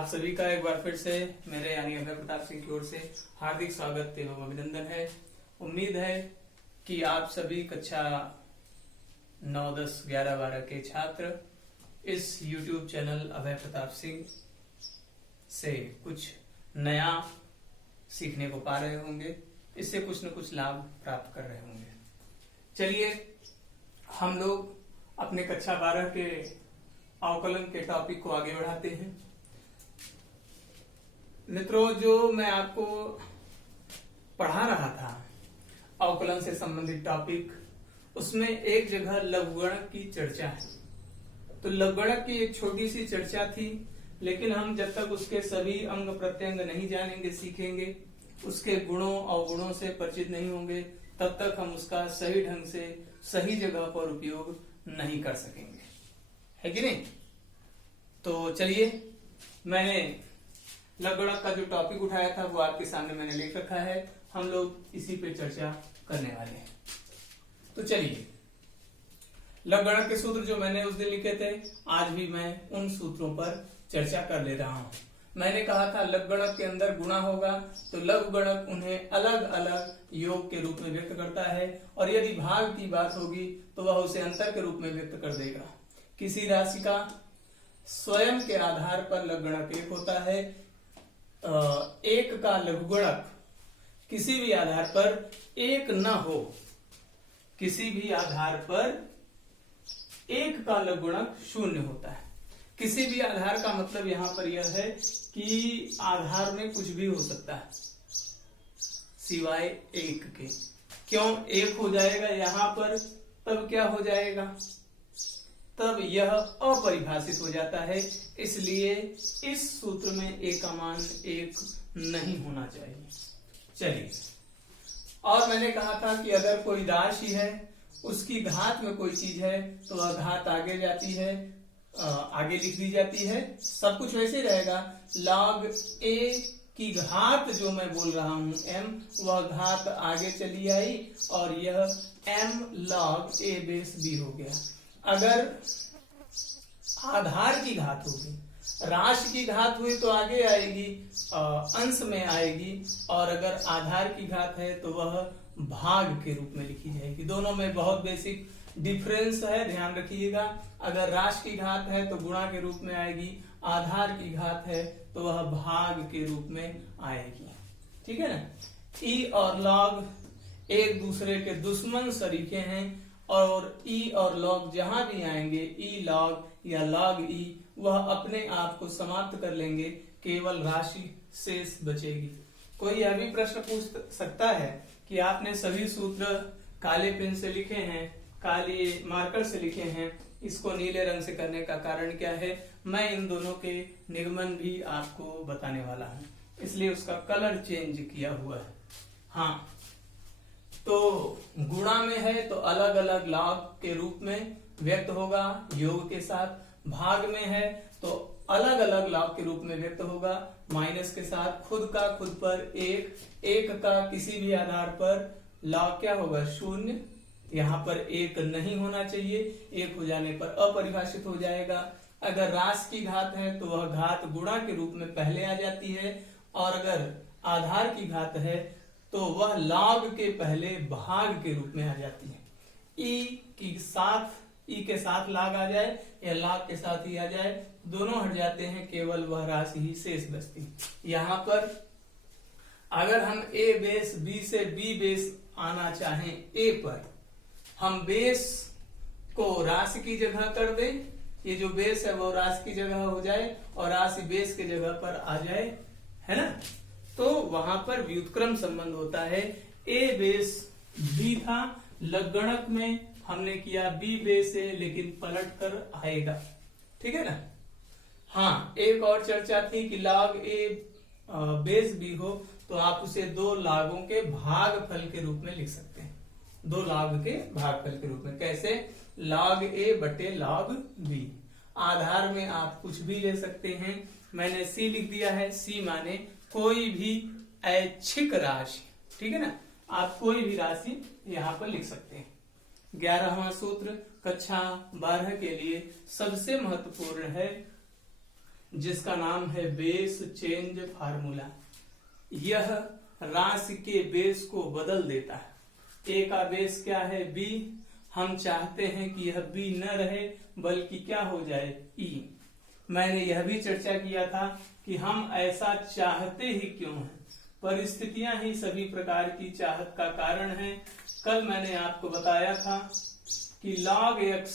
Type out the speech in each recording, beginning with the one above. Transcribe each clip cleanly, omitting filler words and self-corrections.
आप सभी का एक बार फिर से मेरे यानी अभय प्रताप सिंह की ओर से हार्दिक स्वागत एवं अभिनंदन है। उम्मीद है कि आप सभी कक्षा 9, 10, 11, 12 के छात्र इस YouTube चैनल अभय प्रताप सिंह से कुछ नया सीखने को पा रहे होंगे, इससे कुछ न कुछ लाभ प्राप्त कर रहे होंगे। चलिए हम लोग अपने कक्षा 12 के अवकलन के टॉपिक को आगे बढ़ाते हैं। मित्रों, जो मैं आपको पढ़ा रहा था अवकलन से संबंधित टॉपिक, उसमें एक जगह लघुगणक की चर्चा है। तो लघुगणक की एक छोटी सी चर्चा थी, लेकिन हम जब तक उसके सभी अंग प्रत्यंग नहीं जानेंगे, सीखेंगे, उसके गुणों अवगुणों से परिचित नहीं होंगे, तब तक हम उसका सही ढंग से सही जगह पर उपयोग नहीं कर सकेंगे, है कि नहीं। तो चलिए, मैंने लघुगणक का जो टॉपिक उठाया था वो आपके सामने मैंने लिख रखा है। हम लोग इसी पे चर्चा करने वाले हैं। तो चलिए, लघुगणक के सूत्र जो मैंने उस दिन लिखे थे, आज भी मैं उन सूत्रों पर चर्चा कर ले रहा हूं। मैंने कहा था लघुगणक के अंदर गुणा होगा, तो लघुगणक उन्हें अलग अलग योग के रूप में व्यक्त करता है, और यदि भाग की बात होगी तो वह उसे अंतर के रूप में व्यक्त कर देगा। किसी राशि का स्वयं के आधार पर लघुगणक एक होता है। एक का लघुगणक किसी भी आधार पर एक न हो, किसी भी आधार पर एक का लघुगणक शून्य होता है। किसी भी आधार का मतलब यहां पर यह है कि आधार में कुछ भी हो सकता है सिवाय एक के। क्यों एक हो जाएगा यहां पर? तब क्या हो जाएगा? तब यह अपरिभाषित हो जाता है। इसलिए इस सूत्र में एक का मान एक नहीं होना चाहिए। चलिए, और मैंने कहा था कि अगर कोई राशि है, उसकी घात में कोई चीज है, तो वह घात आगे जाती है, आगे लिख दी जाती है। सब कुछ वैसे रहेगा। log a की घात जो मैं बोल रहा हूं m, वह घात आगे चली आई और यह m log a base b हो गया। अगर आधार की घात होगी, राशि की घात हुई तो आगे आएगी, अंश में आएगी, और अगर आधार की घात है तो वह भाग के रूप में लिखी जाएगी। दोनों में बहुत बेसिक डिफरेंस है, ध्यान रखिएगा। अगर राशि की घात है तो गुणा के रूप में आएगी, आधार की घात है तो वह भाग के रूप में आएगी। ठीक है ना। ई और लॉग एक दूसरे के दुश्मन शरीके हैं, और ई और लॉग जहां भी आएंगे, ई लॉग या लॉग ई, वह अपने आप को समाप्त कर लेंगे, केवल राशि शेष बचेगी। कोई यह भी प्रश्न पूछ सकता है कि आपने सभी सूत्र काले पेन से लिखे हैं, काले मार्कर से लिखे हैं, इसको नीले रंग से करने का कारण क्या है? मैं इन दोनों के निगमन भी आपको बताने वाला हूं, इसलिए उसका कलर चेंज किया हुआ है। हाँ, तो गुणा में है तो अलग अलग लॉग के रूप में व्यक्त होगा योग के साथ। भाग में है तो अलग अलग लॉग के रूप में व्यक्त होगा माइनस के साथ। खुद का खुद पर एक, एक का किसी भी आधार पर लॉग क्या होगा? शून्य। यहाँ पर एक नहीं होना चाहिए, एक हो जाने पर अपरिभाषित हो जाएगा। अगर राशि की घात है तो वह घात गुणा के रूप में पहले आ जाती है, और अगर आधार की घात है तो वह लॉग के पहले भाग के रूप में आ जाती है। ई के साथ लॉग आ जाए या लॉग के साथ ही आ जाए, दोनों हट जाते हैं, केवल वह राशि ही शेष बचती। यहाँ पर अगर हम ए बेस बी से बी बेस आना चाहें ए पर, हम बेस को राशि की जगह कर दें, ये जो बेस है वो राशि की जगह हो जाए और राशि बेस की जगह पर आ जाए, है ना। तो वहां पर व्युत्क्रम संबंध होता है। ए बेस बी था, लघुगणक में हमने किया बी बेस ए, लेकिन पलट कर आएगा। ठीक है ना। हाँ, एक और चर्चा थी कि log a बेस बी हो तो आप उसे दो लागों के भागफल के रूप में लिख सकते हैं। दो लाग के भागफल के रूप में कैसे? log a बटे log b। आधार में आप कुछ भी ले सकते हैं। मैंने c लिख दिया है। c माने कोई भी ऐच्छिक राशि। ठीक है ना, आप कोई भी राशि यहाँ पर लिख सकते हैं। 11वां सूत्र कक्षा 12 के लिए सबसे महत्वपूर्ण है। जिसका नाम है बेस चेंज फार्मूला। यह राशि के बेस को बदल देता है। ए का बेस क्या है? बी। हम चाहते हैं कि यह बी न रहे बल्कि क्या हो जाए? ई। मैंने यह भी चर्चा किया था कि हम ऐसा चाहते ही क्यों हैं, परिस्थितियां ही सभी प्रकार की चाहत का कारण है। कल मैंने आपको बताया था कि log x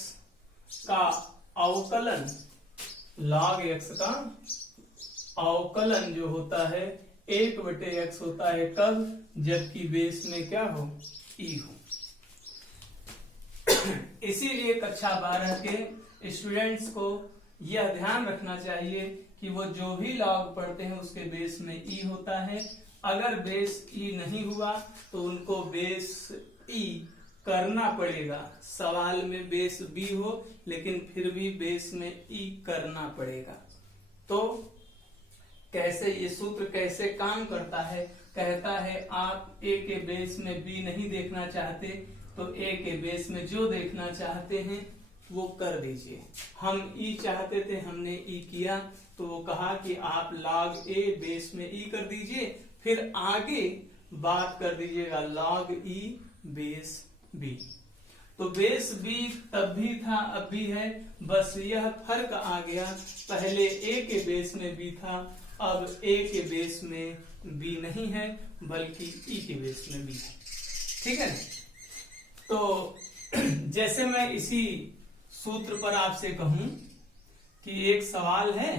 का अवकलन, log x का अवकलन जो होता है 1/x होता है। कब? जबकि बेस में क्या हो? ई हो। इसीलिए कक्षा 12 के स्टूडेंट्स को यह ध्यान रखना चाहिए कि वो जो भी लॉग पढ़ते हैं उसके बेस में ई होता है। अगर बेस ई नहीं हुआ तो उनको बेस ई करना पड़ेगा। सवाल में बेस बी हो लेकिन फिर भी बेस में ई करना पड़ेगा। तो कैसे ये सूत्र कैसे काम करता है? कहता है आप ए के बेस में बी नहीं देखना चाहते तो ए के बेस में जो देखना चाहते हैं वो कर दीजिए। हम ई चाहते थे, हमने ई किया, तो वो कहा कि आप log ए बेस में ई कर दीजिए, फिर आगे बात कर दीजिएगा log ई बेस बी। तो बेस बी तब भी था, अब भी है, बस यह फर्क आ गया। पहले ए के बेस में बी था, अब ए के बेस में बी नहीं है बल्कि ई के बेस में बी है। ठीक है। तो जैसे मैं इसी सूत्र पर आपसे कहूं कि एक सवाल है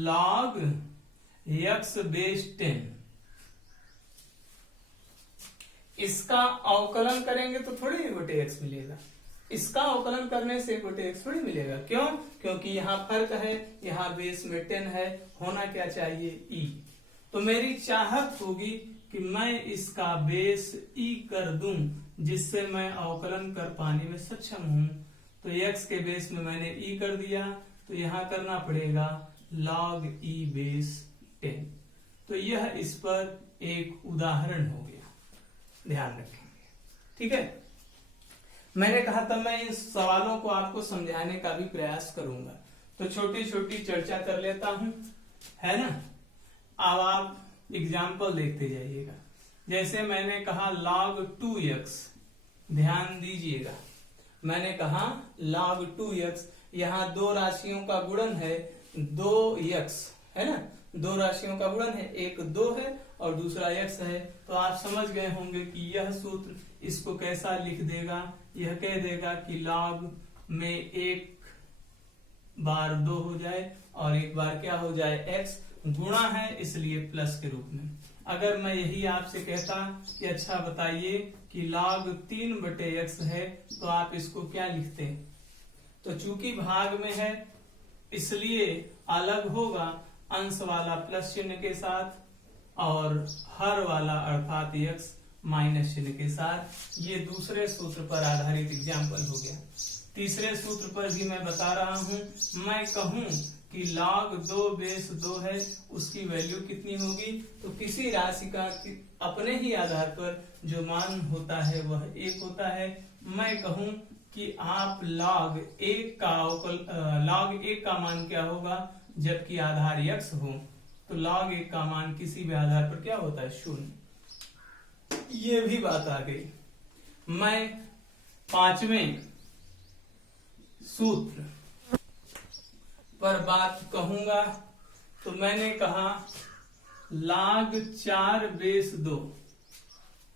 log x बेस 10, इसका अवकलन करेंगे तो थोड़ी 1/x मिलेगा। इसका अवकलन करने से 1/x थोड़ी मिलेगा। क्यों? क्योंकि यहाँ फर्क है, यहाँ बेस में 10 है, होना क्या चाहिए? ई। तो मेरी चाहत होगी कि मैं इसका बेस ई कर दूं जिससे मैं अवकलन कर पाने में सक्षम हूं। तो x के बेस में मैंने ई कर दिया, तो यहां करना पड़ेगा log ई बेस 10। तो यह इस पर एक उदाहरण हो गया, ध्यान रखेंगे। ठीक है। मैंने कहा था मैं इन सवालों को आपको समझाने का भी प्रयास करूंगा, तो छोटी छोटी चर्चा कर लेता हूं, है ना। अब आप एग्जाम्पल देखते जाइएगा। जैसे मैंने कहा log 2x, ध्यान दीजिएगा, मैंने कहा log 2x, यहाँ दो राशियों का गुणन है 2x, है ना। दो राशियों का गुणन है, एक 2 है और दूसरा x है। तो आप समझ गए होंगे कि यह सूत्र इसको कैसा लिख देगा। यह कह देगा कि log में एक बार 2 हो जाए और एक बार क्या हो जाए? x। गुणा है इसलिए प्लस के रूप में। अगर मैं यही आपसे कहता कि अच्छा बताइए कि log 3/x है, तो आप इसको क्या लिखते? तो चूंकि भाग में है इसलिए अलग होगा, अंश वाला प्लस चिन्ह के साथ और हर वाला अर्थात x माइनस चिन्ह के साथ। ये दूसरे सूत्र पर आधारित एग्जाम्पल हो गया। तीसरे सूत्र पर भी मैं बता रहा हूं। मैं कहूं कि log 2 बेस 2 है, उसकी वैल्यू कितनी होगी? तो किसी राशि का अपने ही आधार पर जो मान होता है वह 1 होता है। मैं कहूं कि आप log 1 का मान क्या होगा? जबकि आधार x हो तो log 1 का मान किसी भी आधार पर क्या होता है? 0। ये भी बात आ गई। मैं पांचवें सूत्र पर बात कहूंगा। तो मैंने कहा log 4 बेस 2,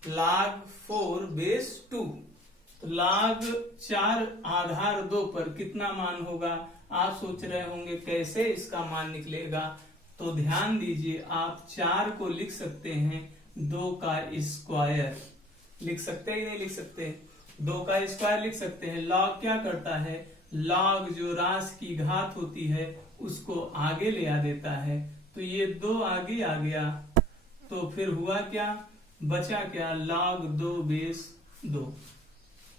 log 4 बेस 2, तो log 4 आधार 2 पर कितना मान होगा? आप सोच रहे होंगे कैसे इसका मान निकलेगा। तो ध्यान दीजिए, आप 4 को लिख सकते हैं 2 का स्क्वायर, लिख सकते हैं नहीं लिख सकते? 2 का स्क्वायर लिख सकते हैं। log क्या करता है? log जो राशि की घात होती है उसको आगे ले आ देता है। तो ये 2 आगे आ गया, तो फिर हुआ क्या? बचा क्या? log 2 base 2।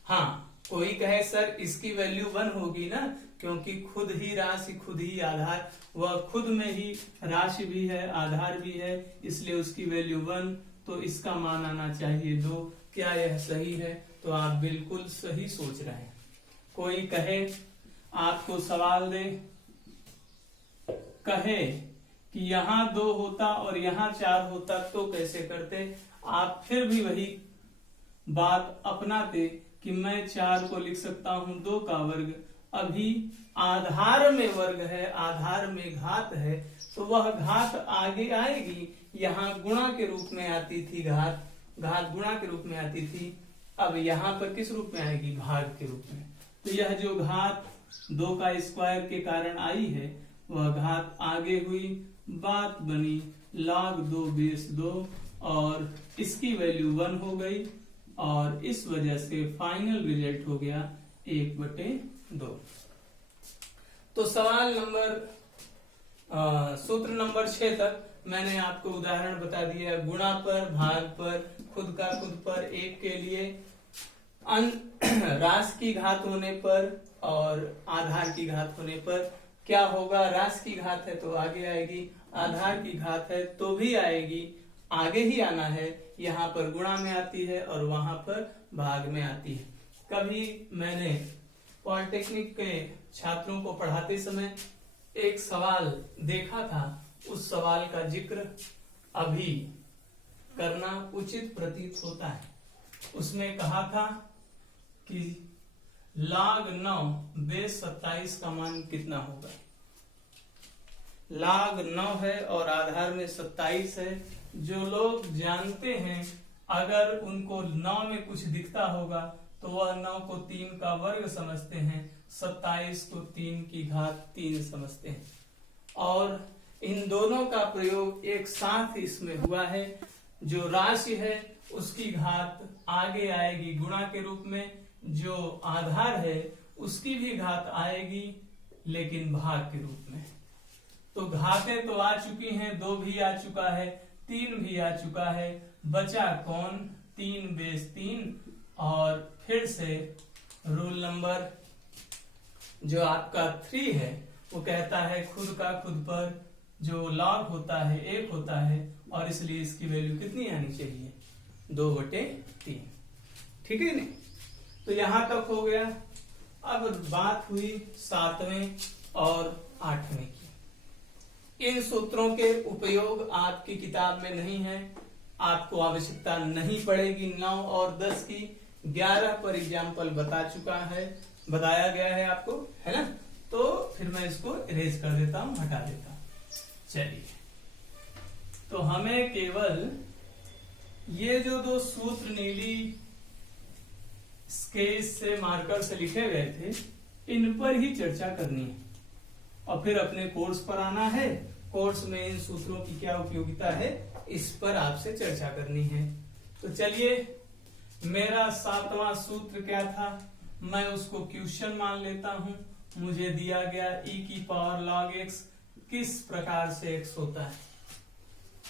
हाँ, कोई कहे सर इसकी वैल्यू 1 होगी ना, क्योंकि खुद ही राशि खुद ही आधार, वह खुद में ही राशि भी है आधार भी है, इसलिए उसकी वैल्यू 1, तो इसका मान आना चाहिए 2। क्या यह सही है? तो आप बिल्कुल सही सोच रहे हैं। कोई कहे आपको सवाल दे कहे कि यहाँ 2 होता और यहाँ 4 होता तो कैसे करते, आप फिर भी वही बात अपनाते कि मैं 4 को लिख सकता हूं 2 का वर्ग। अभी आधार में वर्ग है, आधार में घात है, तो वह घात आगे आएगी। यहाँ गुणा के रूप में आती थी घात, घात गुणा के रूप में आती थी, अब यहाँ पर किस रूप में आएगी, भाग के रूप में। तो यह जो घात 2 का स्क्वायर के कारण आई है वह घात आगे हुई, बात बनी log 2 बेस 2 और इसकी वैल्यू 1 हो गई और इस वजह से फाइनल रिजल्ट हो गया 1/2। तो सवाल नंबर सूत्र नंबर 6 तक मैंने आपको उदाहरण बता दिया। गुणा पर, भाग पर, खुद का खुद पर, एक के लिए राशि की घात होने पर और आधार की घात होने पर क्या होगा। राशि की घात है तो आगे आएगी, आधार की घात है तो भी आएगी, आगे ही आना है। यहाँ पर गुणा में आती है और वहां पर भाग में आती है। कभी मैंने पॉलिटेक्निक के छात्रों को पढ़ाते समय एक सवाल देखा था, उस सवाल का जिक्र अभी करना उचित प्रतीत होता है। उसमें कहा था कि log 9 बेस 27 का मान कितना होगा। log 9 है और आधार में 27 है। जो लोग जानते हैं अगर उनको 9 में कुछ दिखता होगा तो वह 9 को 3 का वर्ग समझते हैं, 27 को 3 की घात 3 समझते हैं। और इन दोनों का प्रयोग एक साथ इसमें हुआ है। जो राशि है उसकी घात आगे आएगी गुणा के रूप में, जो आधार है उसकी भी घात आएगी लेकिन भाग के रूप में। तो घातें तो आ चुकी हैं, 2 भी आ चुका है, 3 भी आ चुका है, बचा कौन, 3 बेस 3। और फिर से रूल नंबर जो आपका 3 है वो कहता है खुद का खुद पर जो log होता है 1 होता है और इसलिए इसकी वैल्यू कितनी आनी चाहिए, 2/3। ठीक है नहीं। तो यहां तक हो गया। अब बात हुई 7वें और 8वें की। इन सूत्रों के उपयोग आपकी किताब में नहीं है, आपको आवश्यकता नहीं पड़ेगी। 9 और 10 की 11 पर एग्जाम्पल बताया गया है आपको, है ना। तो फिर मैं इसको इरेज कर देता हूं, हटा देता हूं। चलिए, तो हमें केवल ये जो 2 सूत्र नीली स्केच से मार्कर से लिखे गए थे इन पर ही चर्चा करनी है और फिर अपने कोर्स पर आना है। कोर्स में इन सूत्रों की क्या उपयोगिता है इस पर आपसे चर्चा करनी है। तो चलिए, मेरा 7वां सूत्र क्या था, मैं उसको क्वेश्चन मान लेता हूं। मुझे दिया गया e की पावर log x किस प्रकार से x होता है,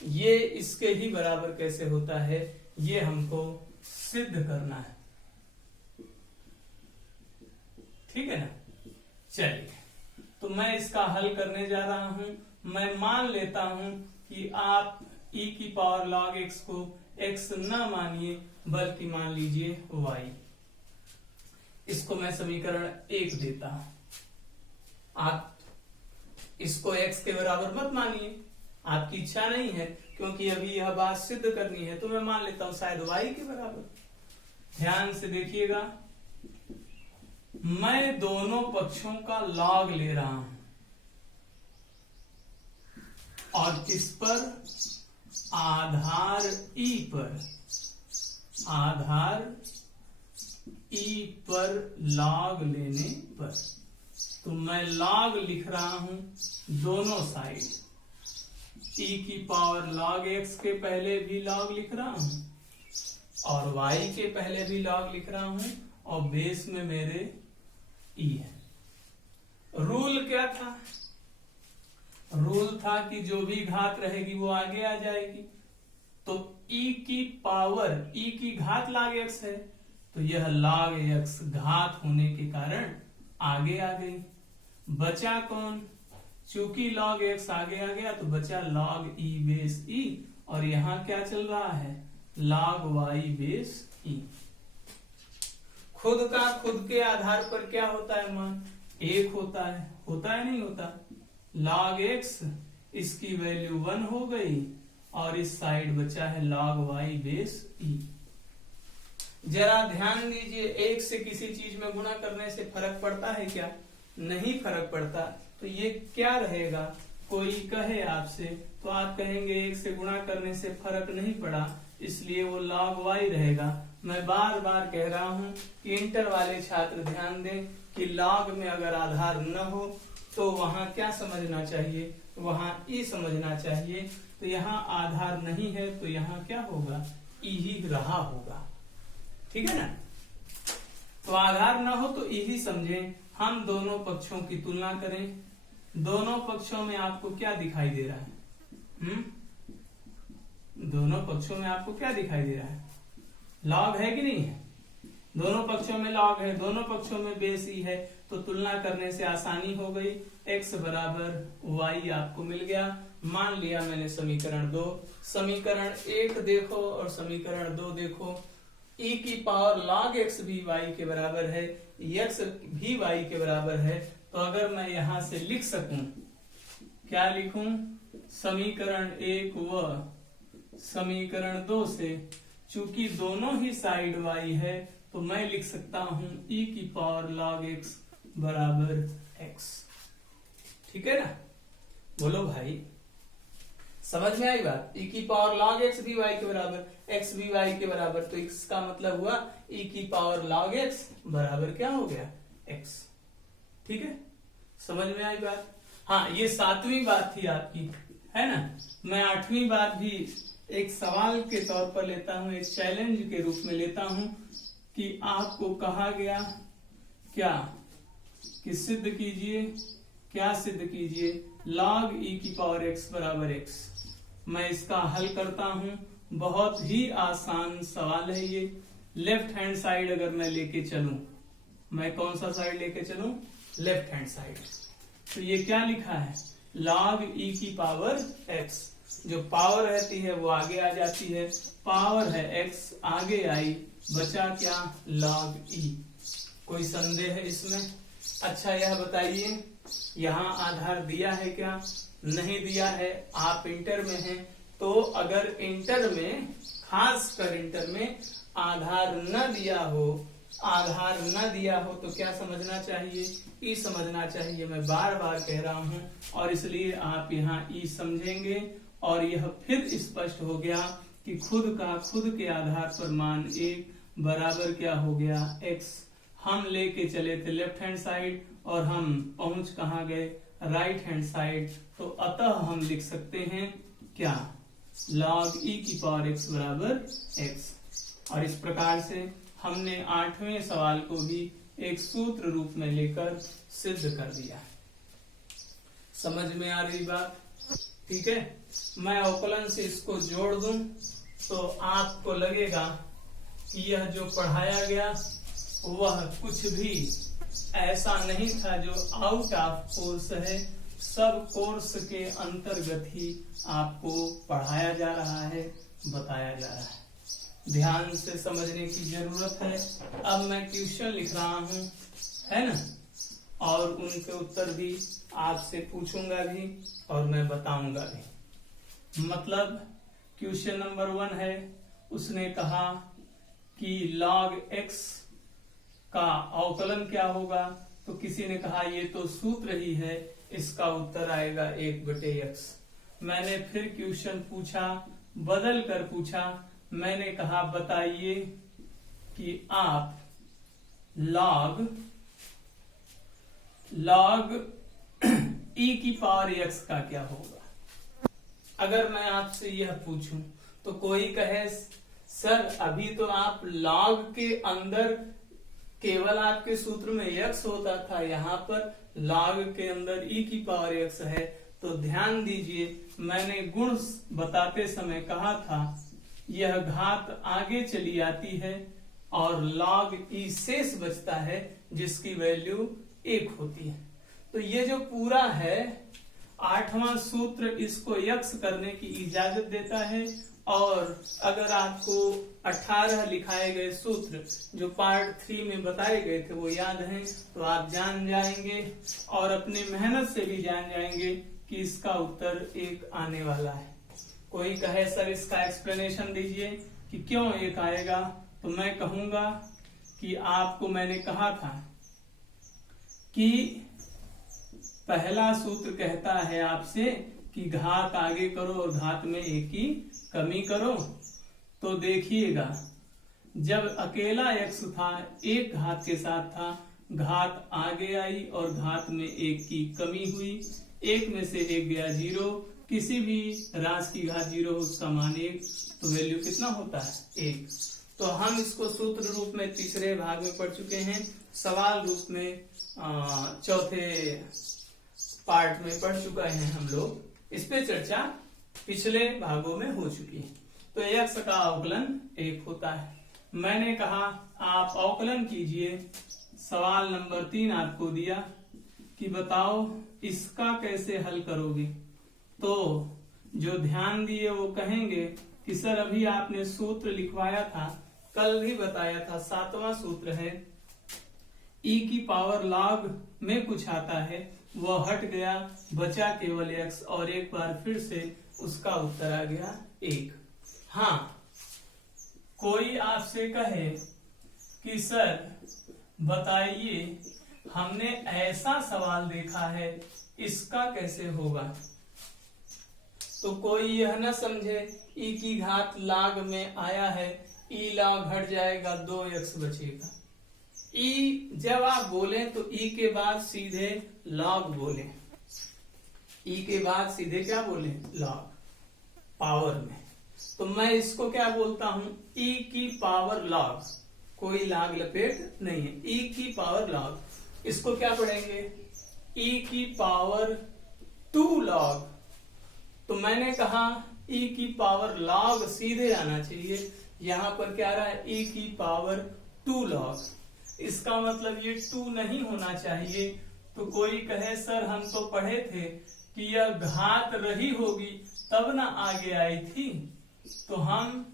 ये इसके ही बराबर कैसे होता है, ये हमको सिद्ध करना है। ठीक है ना। चलिए, तो मैं इसका हल करने जा रहा हूं। मैं मान लेता हूं कि आप e की पावर log x को x न मानिए बल्कि मान लीजिए y। इसको मैं समीकरण 1 देता हूं। आप इसको x के बराबर मत मानिए, आपकी इच्छा नहीं है, क्योंकि अभी यह बात सिद्ध करनी है। तो मैं मान लेता हूं शायद y के बराबर। ध्यान से देखिएगा, मैं दोनों पक्षों का log ले रहा हूं और किस पर, आधार e पर, आधार e पर log लेने पर। तो मैं log लिख रहा हूं दोनों साइड, e की पावर log x के पहले भी log लिख रहा हूं और y के पहले भी log लिख रहा हूं और बेस में मेरे e है। रूल क्या था, रूल था कि जो भी घात रहेगी वो आगे आ जाएगी। तो e की पावर, e की घात log x है तो यह log x घात होने के कारण आगे आ गई। बचा कौन, चूंकि log x आगे आ गया तो बचा log e बेस e और यहां क्या चल रहा है, log y बेस e। खुद का खुद के आधार पर क्या होता है मान, 1 होता है नहीं होता। log x, इसकी वैल्यू 1 हो गई और इस साइड बचा है log y बेस e। जरा ध्यान दीजिए, एक से किसी चीज में गुणा करने से फर्क पड़ता है क्या? नहीं फर्क पड़ता। तो ये क्या रहेगा? कोई कहे आपसे तो आप कहेंगे एक से गुणा करने से फर्क नहीं पड़ा, इसलिए वो log y रहेगा। मैं बार बार कह रहा हूं कि इंटर वाले छात्र ध्यान दें कि log में अगर आधार न हो तो वहां क्या समझना चाहिए? वहां e समझना चाहिए। तो यहाँ आधार नहीं है तो यहाँ क्या होगा? e ही रहा होगा। ठीक है ना? तो आधार ना हो तो e ही समझें। हम दोनों पक्षों की तुलना करें। दोनों पक्षों में आपको क्या दिखाई दे रहा है? दोनों पक्षों में आपको क्या दिखाई दे रहा है? लॉग है कि नहीं है? दोनों पक्षों में लॉग है, दोनों पक्षों में बेस ई है, तो तुलना करने से आसानी हो गई। x बराबर y आपको मिल गया। मान लिया मैंने समीकरण 2। समीकरण 1 देखो और समीकरण 2 देखो। e की पावर log x भी y के बराबर है, x भी y के बराबर है। तो अगर मैं यहां से लिख सकूं, क्या लिखूं? समीकरण 1 व समीकरण 2 से, चूंकि दोनों ही साइड y है तो मैं लिख सकता हूं e की पावर log x बराबर x। ठीक है ना? बोलो भाई, समझ में आई बात? e की पावर log x भी y के बराबर, x भी y के बराबर, तो इसका मतलब हुआ e की पावर log x बराबर क्या हो गया? x। ठीक है, समझ में आई बात? हाँ, ये 7वीं बात थी आपकी, है ना? मैं 8वीं बात भी एक सवाल के तौर पर लेता हूं, एक चैलेंज के रूप में लेता हूं कि आपको कहा गया क्या कि सिद्ध कीजिए, क्या सिद्ध कीजिए? log e की पावर x बराबर x। मैं इसका हल करता हूं, बहुत ही आसान सवाल है ये। लेफ्ट हैंड साइड अगर मैं लेके चलूं, मैं कौन सा साइड लेके चलूं? Left hand side. तो ये क्या लिखा है? log e की पावर x। जो पावर रहती है वो आगे आ जाती है, पावर है x, आगे आई, बचा क्या? log e। कोई संदेह है इसमें? अच्छा, यह बताइए, यहाँ आधार दिया है क्या? नहीं दिया है। आप इंटर में हैं, तो अगर इंटर में, खास कर इंटर में आधार न दिया हो, आधार न दिया हो तो क्या समझना चाहिए? ई समझना चाहिए। मैं बार बार कह रहा हूं और इसलिए आप यहाँ ई समझेंगे और यह फिर स्पष्ट हो गया कि खुद के आधार पर मान 1 बराबर क्या हो गया? x। हम लेके चले थे लेफ्ट हैंड साइड और हम पहुंच कहाँ गए? Right hand side. तो अतः हम लिख सकते हैं क्या? log e की पावर x बराबर x। और इस प्रकार से हमने 8वें सवाल को भी एक सूत्र रूप में लेकर सिद्ध कर दिया। समझ में आ रही बात? ठीक है, मैं अवकलन से इसको जोड़ दूं तो आपको लगेगा कि यह जो पढ़ाया गया वह कुछ भी ऐसा नहीं था जो आउट ऑफ कोर्स है। सब कोर्स के अंतर्गत ही आपको पढ़ाया जा रहा है, बताया जा रहा है। ध्यान से समझने की जरूरत है। अब मैं क्वेश्चन लिख रहा हूं, है ना? और उनके उत्तर भी आपसे पूछूंगा भी और मैं बताऊंगा भी। मतलब क्वेश्चन नंबर 1 है, उसने कहा कि log x का अवकलन क्या होगा? तो किसी ने कहा ये तो सूत्र ही है, इसका उत्तर आएगा 1/x। मैंने फिर क्वेश्चन पूछा, बदल कर पूछा। मैंने कहा बताइए कि आप log e की पावर x का क्या होगा? अगर मैं आपसे यह पूछूं तो कोई कहे सर अभी तो आप log के अंदर केवल आपके सूत्र में x होता था, यहाँ पर log के अंदर e की पावर x है। तो ध्यान दीजिए, मैंने गुण बताते समय कहा था यह घात आगे चली आती है और log e शेष बचता है जिसकी वैल्यू 1 होती है। तो ये जो पूरा है 8वां सूत्र इसको यक्स करने की इजाजत देता है और अगर आपको 18 लिखाए गए सूत्र जो पार्ट 3 में बताए गए थे वो याद हैं तो आप जान जाएंगे और अपनी मेहनत से भी जान जाएंगे कि इसका उत्तर 1 आने वाला है। कोई कहे सर इसका एक्सप्लेनेशन दीजिए कि क्यों 1 आएगा, तो मैं कहूंगा कि आपको मैंने कहा था कि पहला सूत्र कहता है आपसे कि घात आगे करो और घात में 1 की कमी करो। तो देखिएगा जब अकेला x था 1 घात के साथ था, घात आगे आई और घात में 1 की कमी हुई, 1 में से 1 गया 0, किसी भी राशि की घात 0 हो उसका मान 1, तो वैल्यू कितना होता है 1। तो हम इसको सूत्र रूप में तीसरे भाग में पढ़ चुके हैं, सवाल रूप में चौथे पार्ट में पढ़ चुका है हम लोग, इस पे चर्चा पिछले भागों में हो चुकी है। तो x का अवकलन 1 होता है। मैंने कहा आप अवकलन कीजिए। सवाल नंबर 3 आपको दिया कि बताओ इसका कैसे हल करोगे। तो जो ध्यान दिए वो कहेंगे कि सर अभी आपने सूत्र लिखवाया था, कल भी बताया था, 7वां सूत्र है, e की पावर log में कुछ आता है, वह हट गया, बचा केवल x और एक बार फिर से उसका उत्तर आ गया 1। हाँ, कोई आपसे कहे कि सर बताइए हमने ऐसा सवाल देखा है इसका कैसे होगा, तो कोई यह न समझे e की घात log में आया है, e log हट जाएगा 2x बचेगा। ई जब आप बोले तो ई के बाद सीधे लॉग बोले, ई के बाद सीधे क्या बोले लॉग पावर में। तो मैं इसको क्या बोलता हूं ई की पावर लॉग, कोई लाग लपेट नहीं है, ई की पावर लॉग। इसको क्या पढ़ेंगे ई की पावर 2 लॉग। तो मैंने कहा ई की पावर लॉग सीधे आना चाहिए, यहां पर क्या रहा है ई की पावर 2 लॉग। इसका मतलब ये 2 नहीं होना चाहिए। तो कोई कहे सर हम तो पढ़े थे कि यह घात रही होगी तब ना आगे आई थी, तो हम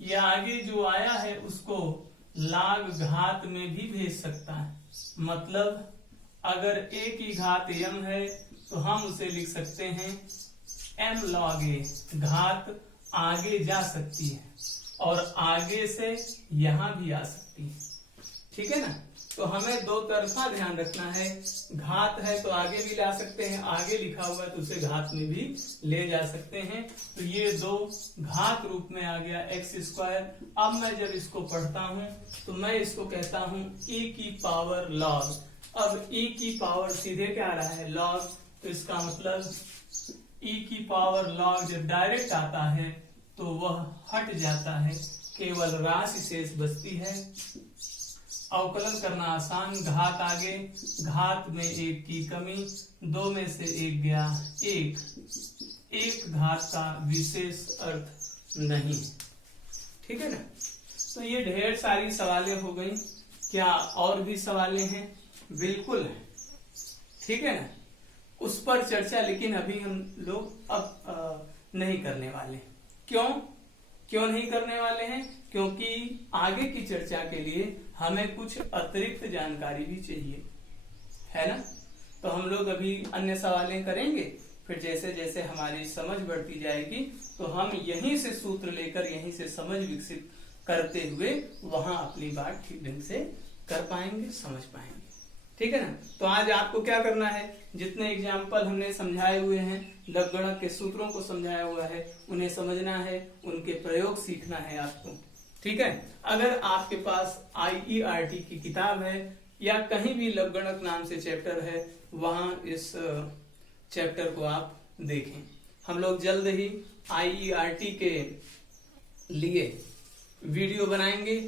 यह आगे जो आया है उसको log घात में भी भेज सकता है। मतलब अगर a की घात m है तो हम उसे लिख सकते हैं m log a। घात आगे जा सकती है और आगे से यहां भी आ सकती है, ठीक है ना। तो हमें 2 तरफा ध्यान रखना है, घात है तो आगे भी ला सकते हैं, आगे लिखा हुआ है तो उसे घात में भी ले जा सकते हैं। तो ये 2 घात रूप में आ गया x²। अब मैं जब इसको पढ़ता हूं तो मैं इसको कहता हूं e की पावर log। अब e की पावर सीधे क्या आ रहा है log, तो इसका मतलब e की पावर log जब डायरेक्ट आता है तो वह हट जाता है, केवल राशि शेष बचती है। अवकलन करना आसान, घात आगे, घात में 1 की कमी, 2 में से 1 गया 1 घात का विशेष अर्थ नहीं, ठीक है ना। तो ये ढेर सारी सवालें हो गई। क्या और भी सवालें हैं? बिल्कुल है, ठीक है ना। उस पर चर्चा लेकिन अभी हम लोग अब नहीं करने वाले। क्यों नहीं करने वाले हैं? क्योंकि आगे की चर्चा के लिए हमें कुछ अतिरिक्त जानकारी भी चाहिए, है ना। तो हम लोग अभी अन्य सवालें करेंगे, फिर जैसे जैसे हमारी समझ बढ़ती जाएगी तो हम यहीं से सूत्र लेकर यहीं से समझ विकसित करते हुए वहां अपनी बात ठीक ढंग से कर पाएंगे, समझ पाएंगे, ठीक है ना। तो आज आपको क्या करना है, जितने एग्जाम्पल हमने समझाए हुए हैं, लघुगणक के सूत्रों को समझाया हुआ है, उन्हें समझना है, उनके प्रयोग सीखना है आपको, ठीक है। अगर आपके पास IERT की किताब है या कहीं भी लघुगणक नाम से चैप्टर है, वहां इस चैप्टर को आप देखें। हम लोग जल्द ही IERT के लिए वीडियो बनाएंगे,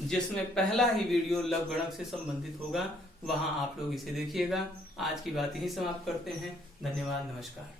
जिसमें पहला ही वीडियो लघुगणक से संबंधित होगा, वहां आप लोग इसे देखिएगा। आज की बात यही समाप्त करते हैं। धन्यवाद, नमस्कार।